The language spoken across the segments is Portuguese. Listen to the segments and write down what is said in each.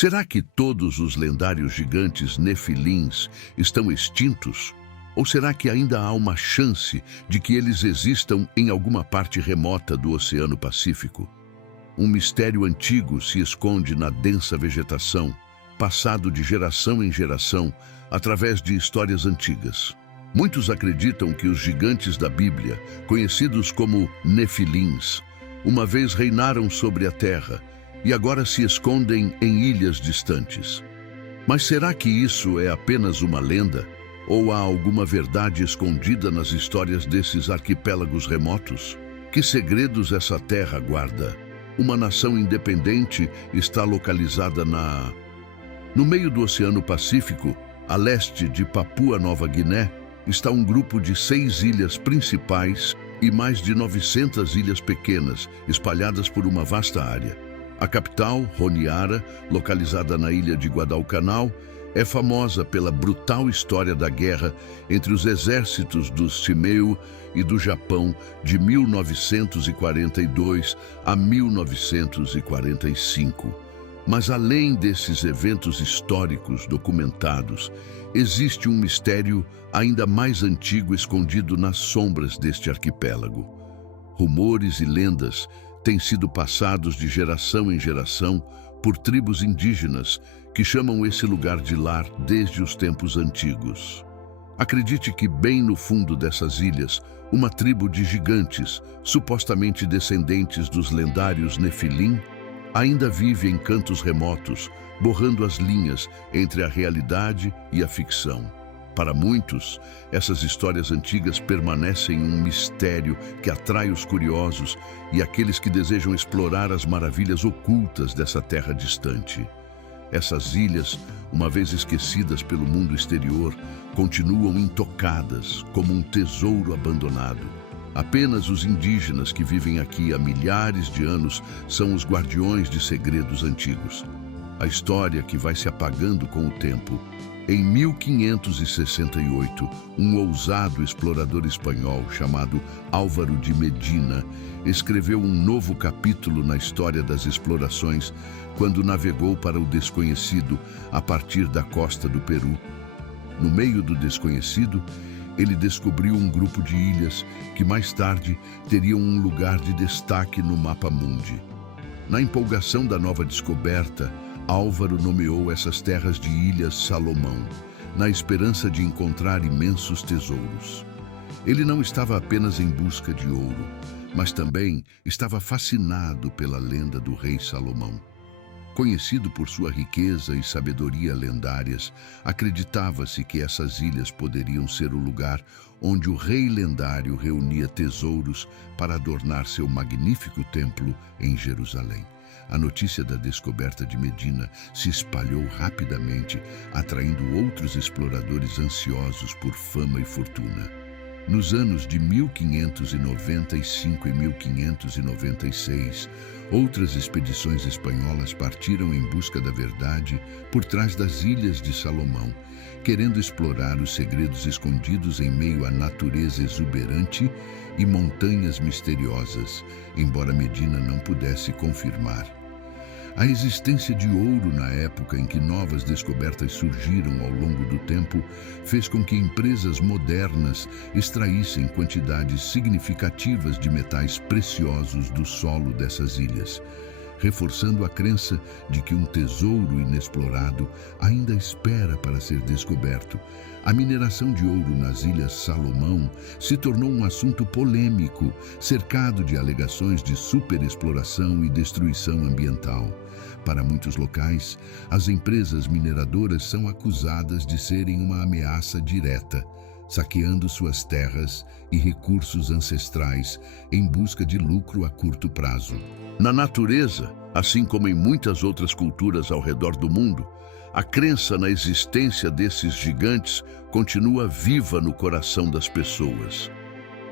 Será que todos os lendários gigantes nefilins estão extintos? Ou será que ainda há uma chance de que eles existam em alguma parte remota do Oceano Pacífico? Um mistério antigo se esconde na densa vegetação, passado de geração em geração através de histórias antigas. Muitos acreditam que os gigantes da Bíblia, conhecidos como nefilins, uma vez reinaram sobre a terra e agora se escondem em ilhas distantes. Mas será que isso é apenas uma lenda? Ou há alguma verdade escondida nas histórias desses arquipélagos remotos? Que segredos essa terra guarda? Uma nação independente está localizada no meio do Oceano Pacífico, a leste de Papua Nova Guiné, está um grupo de 6 ilhas principais e mais de 900 ilhas pequenas, espalhadas por uma vasta área. A capital, Honiara, localizada na ilha de Guadalcanal, é famosa pela brutal história da guerra entre os exércitos dos Shimeyu e do Japão de 1942 a 1945. Mas além desses eventos históricos documentados, existe um mistério ainda mais antigo escondido nas sombras deste arquipélago. Rumores e lendas têm sido passados de geração em geração por tribos indígenas que chamam esse lugar de lar desde os tempos antigos. Acredite que bem no fundo dessas ilhas, uma tribo de gigantes, supostamente descendentes dos lendários Nefilim, ainda vive em cantos remotos, borrando as linhas entre a realidade e a ficção. Para muitos, essas histórias antigas permanecem um mistério que atrai os curiosos e aqueles que desejam explorar as maravilhas ocultas dessa terra distante. Essas ilhas, uma vez esquecidas pelo mundo exterior, continuam intocadas como um tesouro abandonado. Apenas os indígenas que vivem aqui há milhares de anos são os guardiões de segredos antigos. A história que vai se apagando com o tempo. Em 1568, um ousado explorador espanhol chamado Álvaro de Medina escreveu um novo capítulo na história das explorações quando navegou para o desconhecido a partir da costa do Peru. No meio do desconhecido, ele descobriu um grupo de ilhas que mais tarde teriam um lugar de destaque no mapa mundi. Na empolgação da nova descoberta, Álvaro nomeou essas terras de Ilhas Salomão, na esperança de encontrar imensos tesouros. Ele não estava apenas em busca de ouro, mas também estava fascinado pela lenda do rei Salomão. Conhecido por sua riqueza e sabedoria lendárias, acreditava-se que essas ilhas poderiam ser o lugar onde o rei lendário reunia tesouros para adornar seu magnífico templo em Jerusalém. A notícia da descoberta de Medina se espalhou rapidamente, atraindo outros exploradores ansiosos por fama e fortuna. Nos anos de 1595 e 1596, outras expedições espanholas partiram em busca da verdade por trás das Ilhas de Salomão, querendo explorar os segredos escondidos em meio à natureza exuberante e montanhas misteriosas, embora Medina não pudesse confirmar. A existência de ouro na época em que novas descobertas surgiram ao longo do tempo fez com que empresas modernas extraíssem quantidades significativas de metais preciosos do solo dessas ilhas, reforçando a crença de que um tesouro inexplorado ainda espera para ser descoberto. A mineração de ouro nas Ilhas Salomão se tornou um assunto polêmico, cercado de alegações de superexploração e destruição ambiental. Para muitos locais, as empresas mineradoras são acusadas de serem uma ameaça direta, saqueando suas terras e recursos ancestrais em busca de lucro a curto prazo. Na natureza, assim como em muitas outras culturas ao redor do mundo, a crença na existência desses gigantes continua viva no coração das pessoas.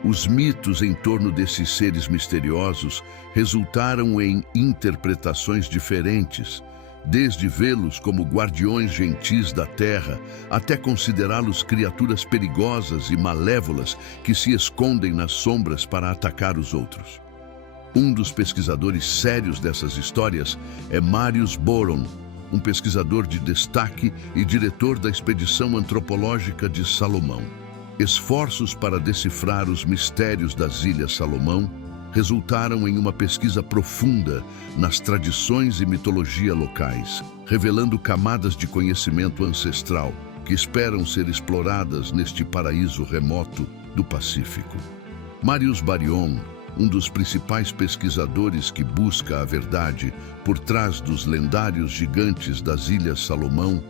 Os mitos em torno desses seres misteriosos resultaram em interpretações diferentes, desde vê-los como guardiões gentis da terra, até considerá-los criaturas perigosas e malévolas que se escondem nas sombras para atacar os outros. Um dos pesquisadores sérios dessas histórias é Marius Boron, um pesquisador de destaque e diretor da expedição antropológica de Salomão. Esforços para decifrar os mistérios das Ilhas Salomão resultaram em uma pesquisa profunda nas tradições e mitologia locais, revelando camadas de conhecimento ancestral que esperam ser exploradas neste paraíso remoto do Pacífico. Marius Barillon, um dos principais pesquisadores que busca a verdade por trás dos lendários gigantes das Ilhas Salomão,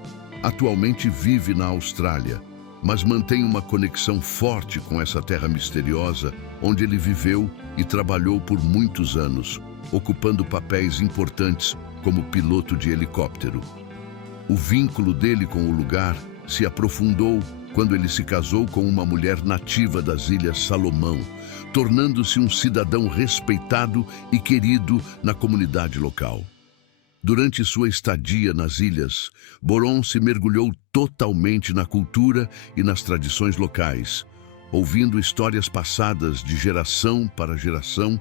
atualmente vive na Austrália, mas mantém uma conexão forte com essa terra misteriosa, onde ele viveu e trabalhou por muitos anos, ocupando papéis importantes como piloto de helicóptero. O vínculo dele com o lugar se aprofundou quando ele se casou com uma mulher nativa das Ilhas Salomão, tornando-se um cidadão respeitado e querido na comunidade local. Durante sua estadia nas ilhas, Boron se mergulhou totalmente na cultura e nas tradições locais, ouvindo histórias passadas de geração para geração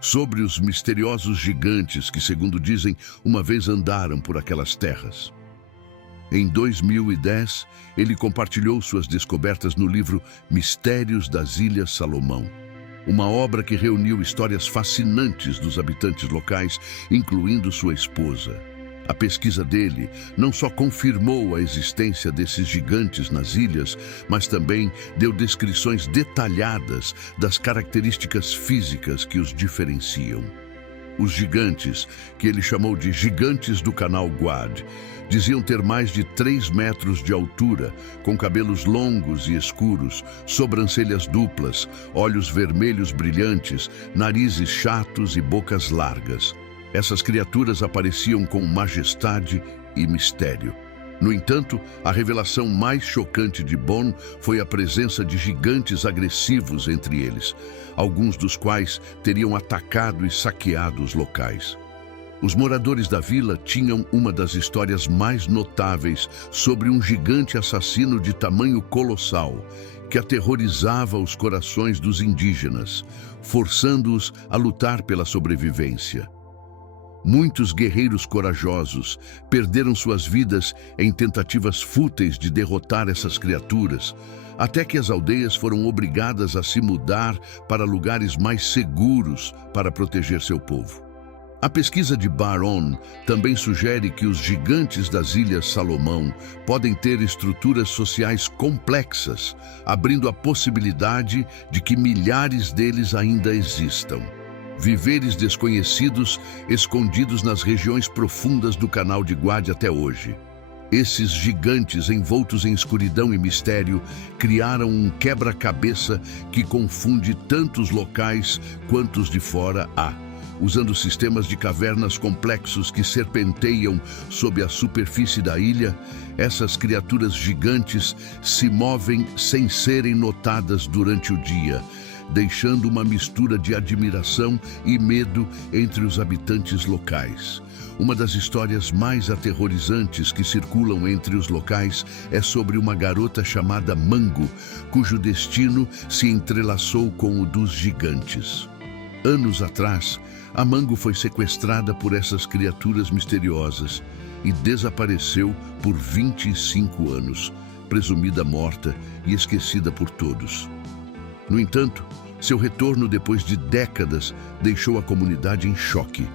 sobre os misteriosos gigantes que, segundo dizem, uma vez andaram por aquelas terras. Em 2010, ele compartilhou suas descobertas no livro Mistérios das Ilhas Salomão, uma obra que reuniu histórias fascinantes dos habitantes locais, incluindo sua esposa. A pesquisa dele não só confirmou a existência desses gigantes nas ilhas, mas também deu descrições detalhadas das características físicas que os diferenciam. Os gigantes, que ele chamou de gigantes do Canal Guad, diziam ter mais de 3 metros de altura, com cabelos longos e escuros, sobrancelhas duplas, olhos vermelhos brilhantes, narizes chatos e bocas largas. Essas criaturas apareciam com majestade e mistério. No entanto, a revelação mais chocante de Bon foi a presença de gigantes agressivos entre eles, alguns dos quais teriam atacado e saqueado os locais. Os moradores da vila tinham uma das histórias mais notáveis sobre um gigante assassino de tamanho colossal, que aterrorizava os corações dos indígenas, forçando-os a lutar pela sobrevivência. Muitos guerreiros corajosos perderam suas vidas em tentativas fúteis de derrotar essas criaturas, até que as aldeias foram obrigadas a se mudar para lugares mais seguros para proteger seu povo. A pesquisa de Barillon também sugere que os gigantes das Ilhas Salomão podem ter estruturas sociais complexas, abrindo a possibilidade de que milhares deles ainda existam. Viveres desconhecidos escondidos nas regiões profundas do Canal de Guad até hoje. Esses gigantes envoltos em escuridão e mistério criaram um quebra-cabeça que confunde tanto os locais quanto os de fora usando sistemas de cavernas complexos que serpenteiam sob a superfície da ilha. Essas criaturas gigantes se movem sem serem notadas durante o dia, deixando uma mistura de admiração e medo entre os habitantes locais. Uma das histórias mais aterrorizantes que circulam entre os locais é sobre uma garota chamada Mango, cujo destino se entrelaçou com o dos gigantes. Anos atrás, a Mango foi sequestrada por essas criaturas misteriosas e desapareceu por 25 anos, presumida morta e esquecida por todos. No entanto, seu retorno depois de décadas deixou a comunidade em choque.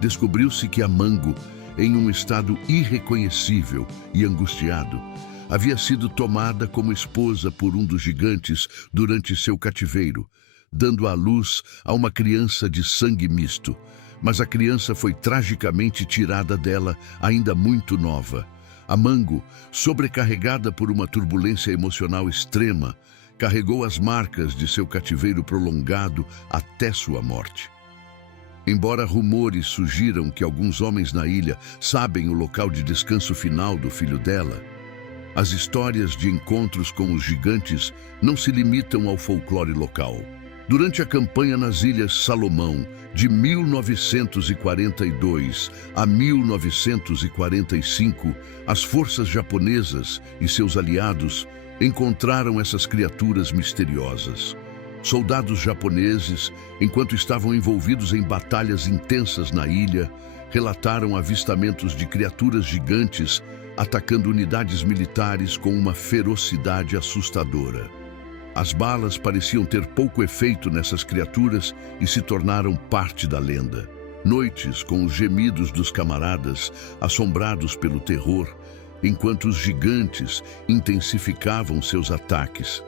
Descobriu-se que a Mango, em um estado irreconhecível e angustiado, havia sido tomada como esposa por um dos gigantes durante seu cativeiro, dando à luz a uma criança de sangue misto. Mas a criança foi tragicamente tirada dela ainda muito nova. A Mango, sobrecarregada por uma turbulência emocional extrema, carregou as marcas de seu cativeiro prolongado até sua morte. Embora rumores sugiram que alguns homens na ilha sabem o local de descanso final do filho dela, as histórias de encontros com os gigantes não se limitam ao folclore local. Durante a campanha nas Ilhas Salomão, de 1942 a 1945, as forças japonesas e seus aliados encontraram essas criaturas misteriosas. Soldados japoneses, enquanto estavam envolvidos em batalhas intensas na ilha, relataram avistamentos de criaturas gigantes atacando unidades militares com uma ferocidade assustadora. As balas pareciam ter pouco efeito nessas criaturas e se tornaram parte da lenda. Noites com os gemidos dos camaradas, assombrados pelo terror, enquanto os gigantes intensificavam seus ataques.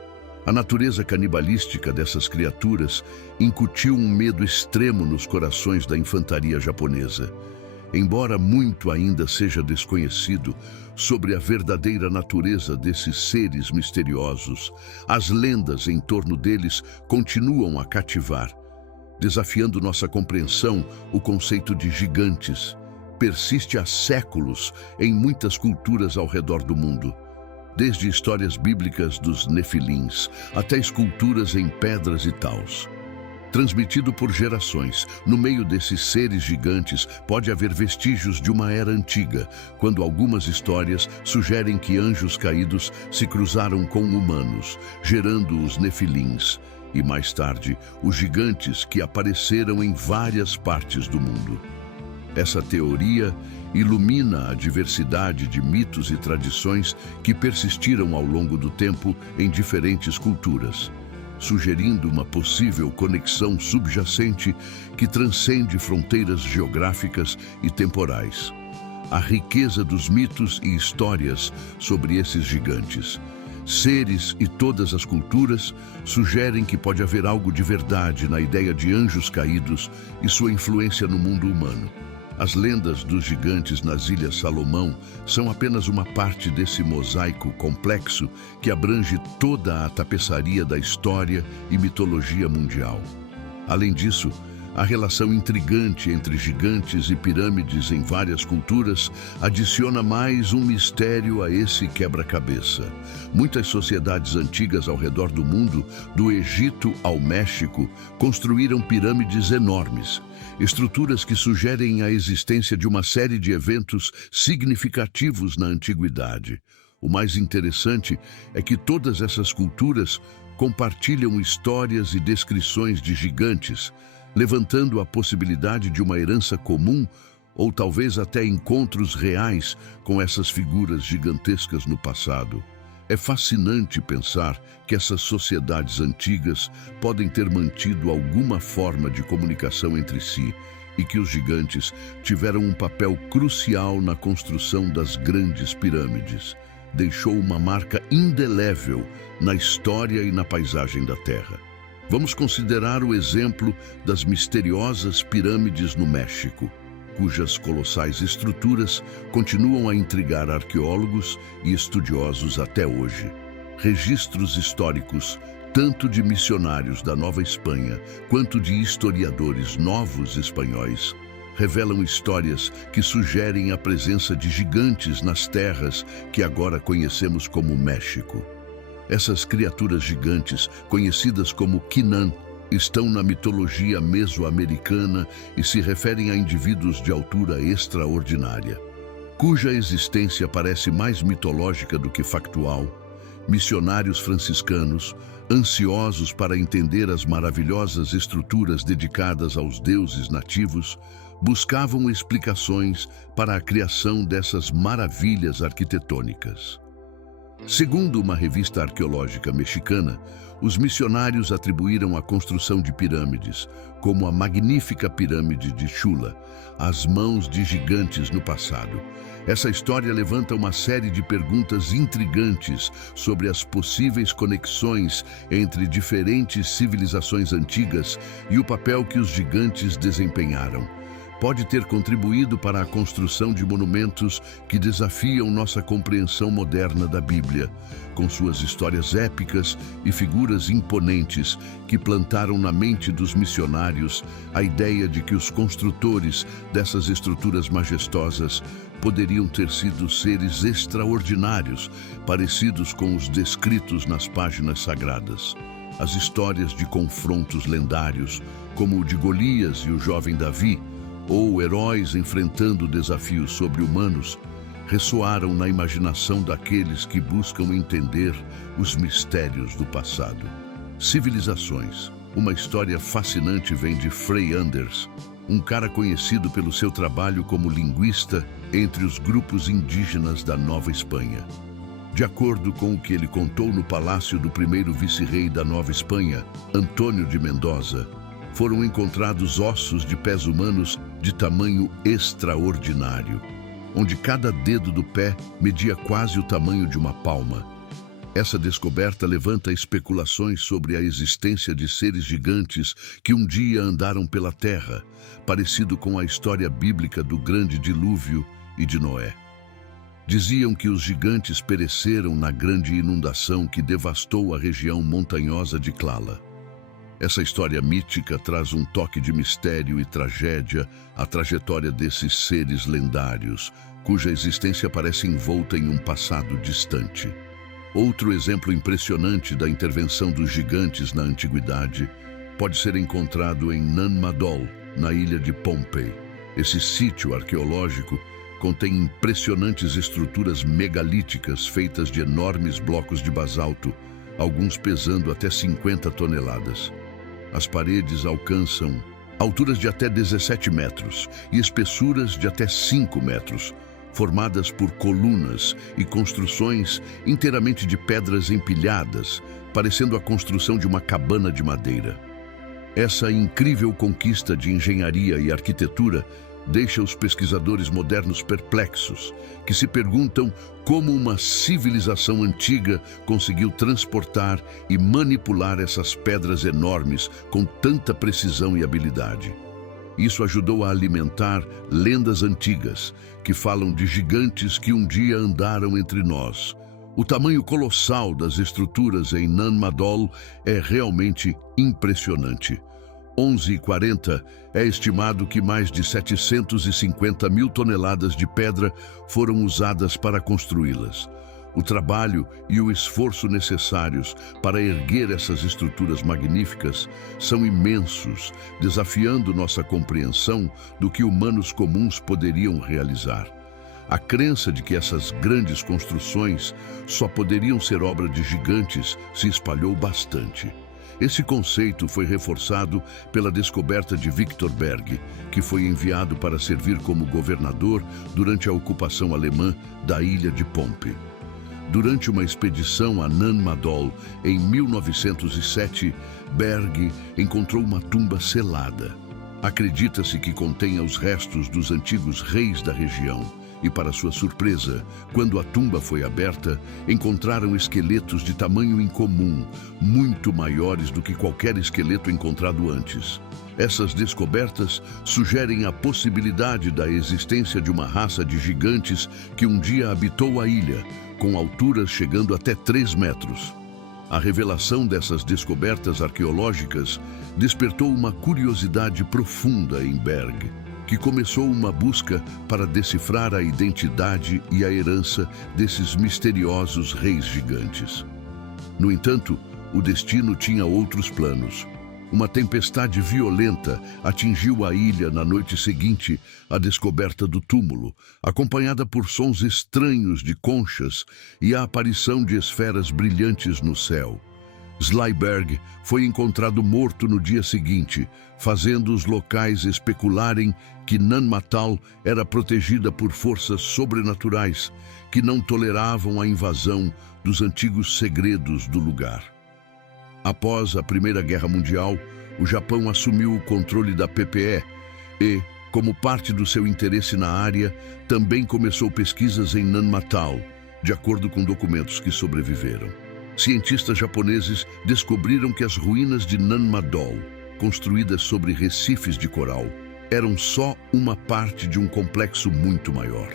A natureza canibalística dessas criaturas incutiu um medo extremo nos corações da infantaria japonesa. Embora muito ainda seja desconhecido sobre a verdadeira natureza desses seres misteriosos, as lendas em torno deles continuam a cativar. Desafiando nossa compreensão, o conceito de gigantes persiste há séculos em muitas culturas ao redor do mundo. Desde histórias bíblicas dos nefilins até esculturas em pedras e taus. Transmitido por gerações, no meio desses seres gigantes pode haver vestígios de uma era antiga, quando algumas histórias sugerem que anjos caídos se cruzaram com humanos, gerando os nefilins, e mais tarde, os gigantes que apareceram em várias partes do mundo. Essa teoria ilumina a diversidade de mitos e tradições que persistiram ao longo do tempo em diferentes culturas, sugerindo uma possível conexão subjacente que transcende fronteiras geográficas e temporais. A riqueza dos mitos e histórias sobre esses gigantes, seres e todas as culturas sugerem que pode haver algo de verdade na ideia de anjos caídos e sua influência no mundo humano. As lendas dos gigantes nas Ilhas Salomão são apenas uma parte desse mosaico complexo que abrange toda a tapeçaria da história e mitologia mundial. Além disso, a relação intrigante entre gigantes e pirâmides em várias culturas adiciona mais um mistério a esse quebra-cabeça. Muitas sociedades antigas ao redor do mundo, do Egito ao México, construíram pirâmides enormes. Estruturas que sugerem a existência de uma série de eventos significativos na antiguidade. O mais interessante é que todas essas culturas compartilham histórias e descrições de gigantes, levantando a possibilidade de uma herança comum ou talvez até encontros reais com essas figuras gigantescas no passado. É fascinante pensar que essas sociedades antigas podem ter mantido alguma forma de comunicação entre si e que os gigantes tiveram um papel crucial na construção das grandes pirâmides. Deixou uma marca indelével na história e na paisagem da Terra. Vamos considerar o exemplo das misteriosas pirâmides no México, cujas colossais estruturas continuam a intrigar arqueólogos e estudiosos até hoje. Registros históricos, tanto de missionários da Nova Espanha quanto de historiadores novos espanhóis, revelam histórias que sugerem a presença de gigantes nas terras que agora conhecemos como México. Essas criaturas gigantes, conhecidas como Quinan, estão na mitologia mesoamericana e se referem a indivíduos de altura extraordinária, cuja existência parece mais mitológica do que factual. Missionários franciscanos, ansiosos para entender as maravilhosas estruturas dedicadas aos deuses nativos, buscavam explicações para a criação dessas maravilhas arquitetônicas. Segundo uma revista arqueológica mexicana, os missionários atribuíram a construção de pirâmides, como a magnífica pirâmide de Chula, às mãos de gigantes no passado. Essa história levanta uma série de perguntas intrigantes sobre as possíveis conexões entre diferentes civilizações antigas e o papel que os gigantes desempenharam. Pode ter contribuído para a construção de monumentos que desafiam nossa compreensão moderna da Bíblia, com suas histórias épicas e figuras imponentes que plantaram na mente dos missionários a ideia de que os construtores dessas estruturas majestosas poderiam ter sido seres extraordinários, parecidos com os descritos nas páginas sagradas. As histórias de confrontos lendários, como o de Golias e o jovem Davi, ou heróis enfrentando desafios sobre-humanos, ressoaram na imaginação daqueles que buscam entender os mistérios do passado. Civilizações. Uma história fascinante vem de Frei Anders, um cara conhecido pelo seu trabalho como linguista entre os grupos indígenas da Nova Espanha. De acordo com o que ele contou no palácio do primeiro vice-rei da Nova Espanha, Antônio de Mendoza, foram encontrados ossos de pés humanos de tamanho extraordinário, onde cada dedo do pé media quase o tamanho de uma palma. Essa descoberta levanta especulações sobre a existência de seres gigantes que um dia andaram pela Terra, parecido com a história bíblica do grande dilúvio e de Noé. Diziam que os gigantes pereceram na grande inundação que devastou a região montanhosa de Tlala. Essa história mítica traz um toque de mistério e tragédia à trajetória desses seres lendários, cuja existência parece envolta em um passado distante. Outro exemplo impressionante da intervenção dos gigantes na antiguidade pode ser encontrado em Nan Madol, na ilha de Pohnpei. Esse sítio arqueológico contém impressionantes estruturas megalíticas feitas de enormes blocos de basalto, alguns pesando até 50 toneladas. As paredes alcançam alturas de até 17 metros e espessuras de até 5 metros, formadas por colunas e construções inteiramente de pedras empilhadas, parecendo a construção de uma cabana de madeira. Essa incrível conquista de engenharia e arquitetura deixa os pesquisadores modernos perplexos, que se perguntam como uma civilização antiga conseguiu transportar e manipular essas pedras enormes com tanta precisão e habilidade. Isso ajudou a alimentar lendas antigas, que falam de gigantes que um dia andaram entre nós. O tamanho colossal das estruturas em Nan Madol é realmente impressionante. 11h40 é estimado que mais de 750 mil toneladas de pedra foram usadas para construí-las. O trabalho e o esforço necessários para erguer essas estruturas magníficas são imensos, desafiando nossa compreensão do que humanos comuns poderiam realizar. A crença de que essas grandes construções só poderiam ser obra de gigantes se espalhou bastante. Esse conceito foi reforçado pela descoberta de Victor Berg, que foi enviado para servir como governador durante a ocupação alemã da ilha de Pohnpei. Durante uma expedição a Nan Madol, em 1907, Berg encontrou uma tumba selada. Acredita-se que contenha os restos dos antigos reis da região. E, para sua surpresa, quando a tumba foi aberta, encontraram esqueletos de tamanho incomum, muito maiores do que qualquer esqueleto encontrado antes. Essas descobertas sugerem a possibilidade da existência de uma raça de gigantes que um dia habitou a ilha, com alturas chegando até 3 metros. A revelação dessas descobertas arqueológicas despertou uma curiosidade profunda em Berg, que começou uma busca para decifrar a identidade e a herança desses misteriosos reis gigantes. No entanto, o destino tinha outros planos. Uma tempestade violenta atingiu a ilha na noite seguinte à descoberta do túmulo, acompanhada por sons estranhos de conchas e a aparição de esferas brilhantes no céu. Slyberg foi encontrado morto no dia seguinte, fazendo os locais especularem que Nan Madol era protegida por forças sobrenaturais que não toleravam a invasão dos antigos segredos do lugar. Após a Primeira Guerra Mundial, o Japão assumiu o controle da PPE e, como parte do seu interesse na área, também começou pesquisas em Nan Madol, de acordo com documentos que sobreviveram. Cientistas japoneses descobriram que as ruínas de Nan Madol, construídas sobre recifes de coral, eram só uma parte de um complexo muito maior.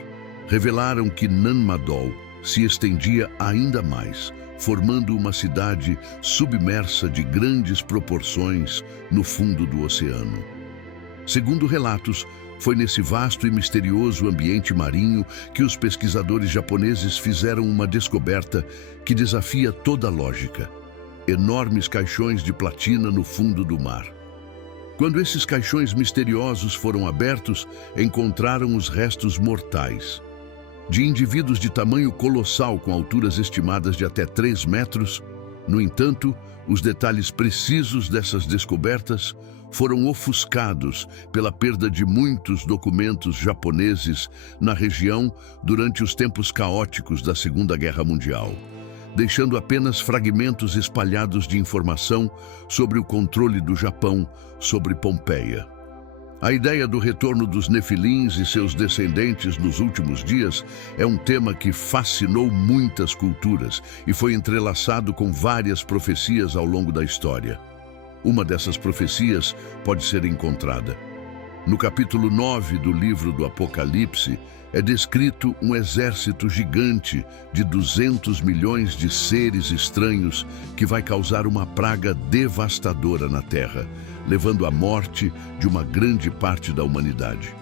Revelaram que Nan Madol se estendia ainda mais, formando uma cidade submersa de grandes proporções no fundo do oceano. Segundo relatos, foi nesse vasto e misterioso ambiente marinho que os pesquisadores japoneses fizeram uma descoberta que desafia toda a lógica: enormes caixões de platina no fundo do mar. Quando esses caixões misteriosos foram abertos, encontraram os restos mortais de indivíduos de tamanho colossal com alturas estimadas de até 3 metros. No entanto, os detalhes precisos dessas descobertas foram ofuscados pela perda de muitos documentos japoneses na região durante os tempos caóticos da Segunda Guerra Mundial, deixando apenas fragmentos espalhados de informação sobre o controle do Japão sobre Pompeia. A ideia do retorno dos Nefilins e seus descendentes nos últimos dias é um tema que fascinou muitas culturas e foi entrelaçado com várias profecias ao longo da história. Uma dessas profecias pode ser encontrada no capítulo 9 do livro do Apocalipse. É descrito um exército gigante de 200 milhões de seres estranhos que vai causar uma praga devastadora na Terra, levando à morte de uma grande parte da humanidade.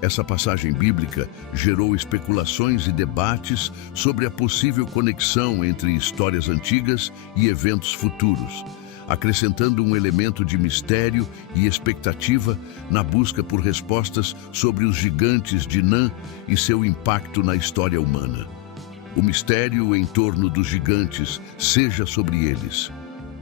Essa passagem bíblica gerou especulações e debates sobre a possível conexão entre histórias antigas e eventos futuros, acrescentando um elemento de mistério e expectativa na busca por respostas sobre os gigantes de Nan e seu impacto na história humana. O mistério em torno dos gigantes, seja sobre eles,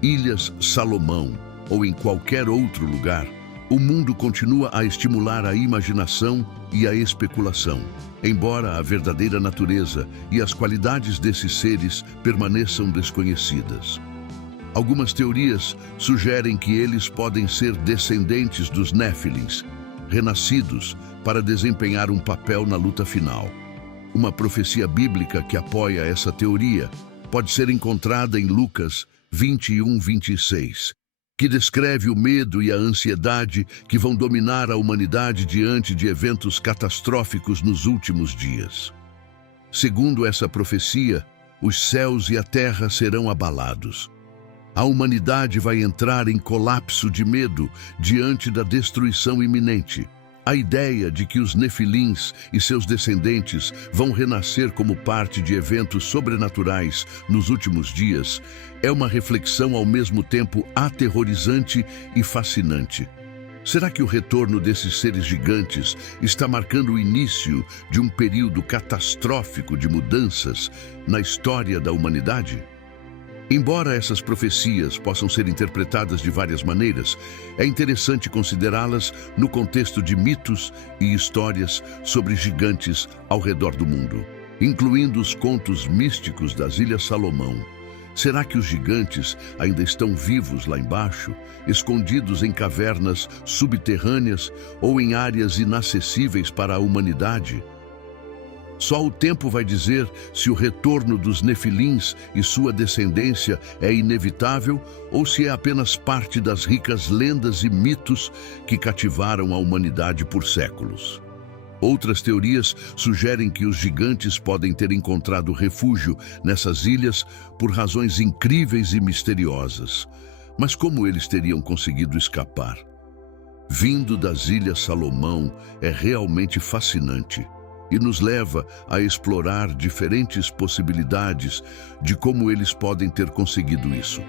Ilhas Salomão ou em qualquer outro lugar, o mundo continua a estimular a imaginação e a especulação, embora a verdadeira natureza e as qualidades desses seres permaneçam desconhecidas. Algumas teorias sugerem que eles podem ser descendentes dos Néfilins, renascidos para desempenhar um papel na luta final. Uma profecia bíblica que apoia essa teoria pode ser encontrada em Lucas 21:26, que descreve o medo e a ansiedade que vão dominar a humanidade diante de eventos catastróficos nos últimos dias. Segundo essa profecia, os céus e a terra serão abalados. A humanidade vai entrar em colapso de medo diante da destruição iminente. A ideia de que os Nefilins e seus descendentes vão renascer como parte de eventos sobrenaturais nos últimos dias é uma reflexão ao mesmo tempo aterrorizante e fascinante. Será que o retorno desses seres gigantes está marcando o início de um período catastrófico de mudanças na história da humanidade? Embora essas profecias possam ser interpretadas de várias maneiras, é interessante considerá-las no contexto de mitos e histórias sobre gigantes ao redor do mundo, incluindo os contos místicos das Ilhas Salomão. Será que os gigantes ainda estão vivos lá embaixo, escondidos em cavernas subterrâneas ou em áreas inacessíveis para a humanidade? Só o tempo vai dizer se o retorno dos Nefilins e sua descendência é inevitável ou se é apenas parte das ricas lendas e mitos que cativaram a humanidade por séculos. Outras teorias sugerem que os gigantes podem ter encontrado refúgio nessas ilhas por razões incríveis e misteriosas. Mas como eles teriam conseguido escapar? Vindo das Ilhas Salomão é realmente fascinante e nos leva a explorar diferentes possibilidades de como eles podem ter conseguido isso.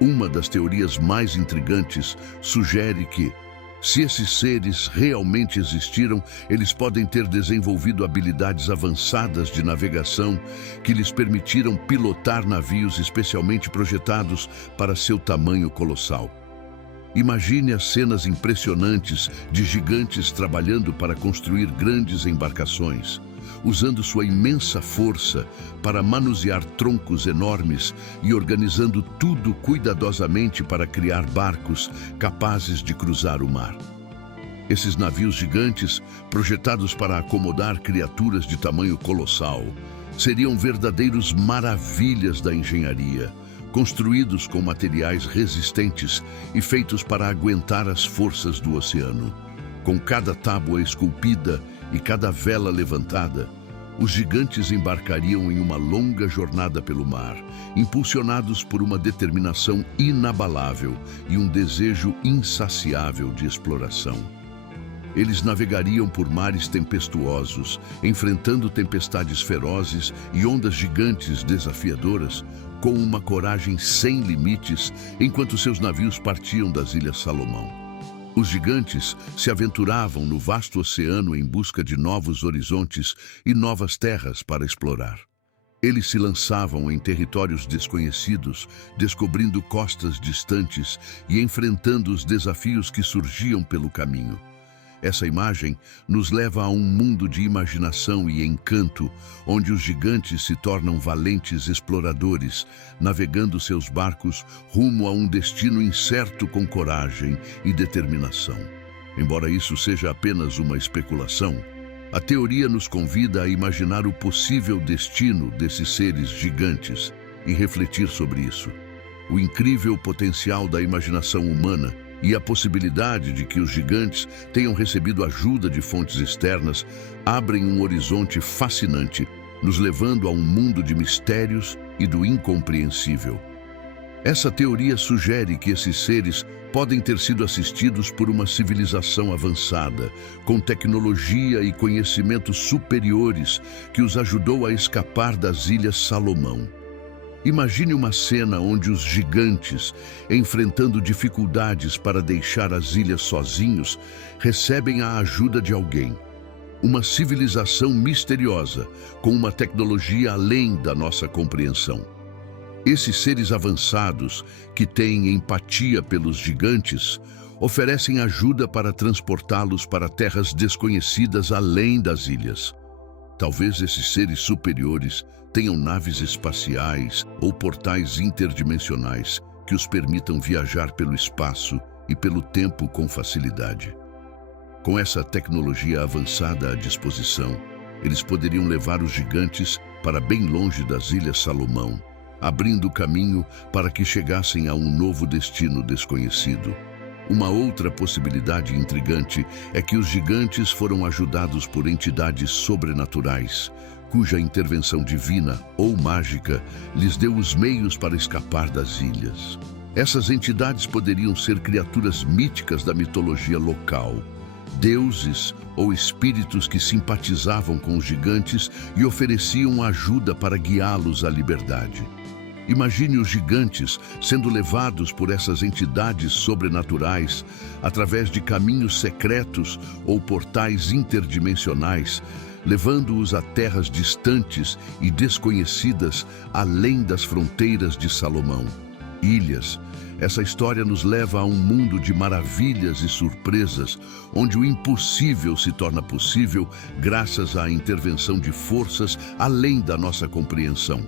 Uma das teorias mais intrigantes sugere que, se esses seres realmente existiram, eles podem ter desenvolvido habilidades avançadas de navegação que lhes permitiram pilotar navios especialmente projetados para seu tamanho colossal. Imagine as cenas impressionantes de gigantes trabalhando para construir grandes embarcações, usando sua imensa força para manusear troncos enormes e organizando tudo cuidadosamente para criar barcos capazes de cruzar o mar. Esses navios gigantes, projetados para acomodar criaturas de tamanho colossal, seriam verdadeiros maravilhas da engenharia, construídos com materiais resistentes e feitos para aguentar as forças do oceano. Com cada tábua esculpida e cada vela levantada, os gigantes embarcariam em uma longa jornada pelo mar, impulsionados por uma determinação inabalável e um desejo insaciável de exploração. Eles navegariam por mares tempestuosos, enfrentando tempestades ferozes e ondas gigantes desafiadoras, com uma coragem sem limites, enquanto seus navios partiam das Ilhas Salomão. Os gigantes se aventuravam no vasto oceano em busca de novos horizontes e novas terras para explorar. Eles se lançavam em territórios desconhecidos, descobrindo costas distantes e enfrentando os desafios que surgiam pelo caminho. Essa imagem nos leva a um mundo de imaginação e encanto, onde os gigantes se tornam valentes exploradores, navegando seus barcos rumo a um destino incerto com coragem e determinação. Embora isso seja apenas uma especulação, a teoria nos convida a imaginar o possível destino desses seres gigantes e refletir sobre isso. O incrível potencial da imaginação humana e a possibilidade de que os gigantes tenham recebido ajuda de fontes externas abrem um horizonte fascinante, nos levando a um mundo de mistérios e do incompreensível. Essa teoria sugere que esses seres podem ter sido assistidos por uma civilização avançada, com tecnologia e conhecimentos superiores que os ajudou a escapar das Ilhas Salomão. Imagine uma cena onde os gigantes, enfrentando dificuldades para deixar as ilhas sozinhos, recebem a ajuda de alguém. Uma civilização misteriosa, com uma tecnologia além da nossa compreensão. Esses seres avançados, que têm empatia pelos gigantes, oferecem ajuda para transportá-los para terras desconhecidas além das ilhas. Talvez esses seres superiores tenham naves espaciais ou portais interdimensionais que os permitam viajar pelo espaço e pelo tempo com facilidade. Com essa tecnologia avançada à disposição, eles poderiam levar os gigantes para bem longe das Ilhas Salomão, abrindo caminho para que chegassem a um novo destino desconhecido. Uma outra possibilidade intrigante é que os gigantes foram ajudados por entidades sobrenaturais, cuja intervenção divina ou mágica lhes deu os meios para escapar das ilhas. Essas entidades poderiam ser criaturas míticas da mitologia local, deuses ou espíritos que simpatizavam com os gigantes e ofereciam ajuda para guiá-los à liberdade. Imagine os gigantes sendo levados por essas entidades sobrenaturais através de caminhos secretos ou portais interdimensionais, levando-os a terras distantes e desconhecidas além das fronteiras de Salomão. Ilhas. Essa história nos leva a um mundo de maravilhas e surpresas, onde o impossível se torna possível graças à intervenção de forças além da nossa compreensão.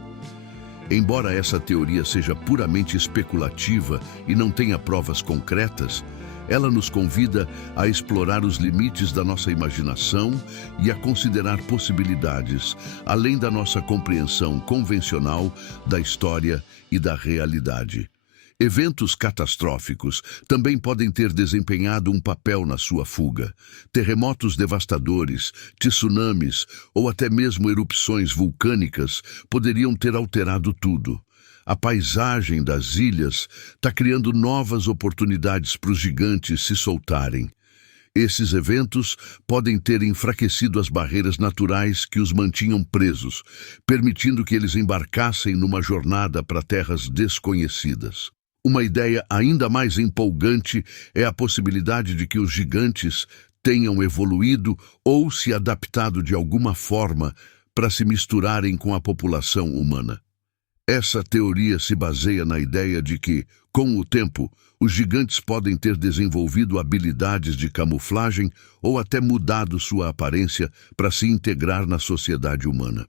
Embora essa teoria seja puramente especulativa e não tenha provas concretas, ela nos convida a explorar os limites da nossa imaginação e a considerar possibilidades, além da nossa compreensão convencional da história e da realidade. Eventos catastróficos também podem ter desempenhado um papel na sua fuga. Terremotos devastadores, tsunamis ou até mesmo erupções vulcânicas poderiam ter alterado tudo. A paisagem das ilhas está criando novas oportunidades para os gigantes se soltarem. Esses eventos podem ter enfraquecido as barreiras naturais que os mantinham presos, permitindo que eles embarcassem numa jornada para terras desconhecidas. Uma ideia ainda mais empolgante é a possibilidade de que os gigantes tenham evoluído ou se adaptado de alguma forma para se misturarem com a população humana. Essa teoria se baseia na ideia de que, com o tempo, os gigantes podem ter desenvolvido habilidades de camuflagem ou até mudado sua aparência para se integrar na sociedade humana.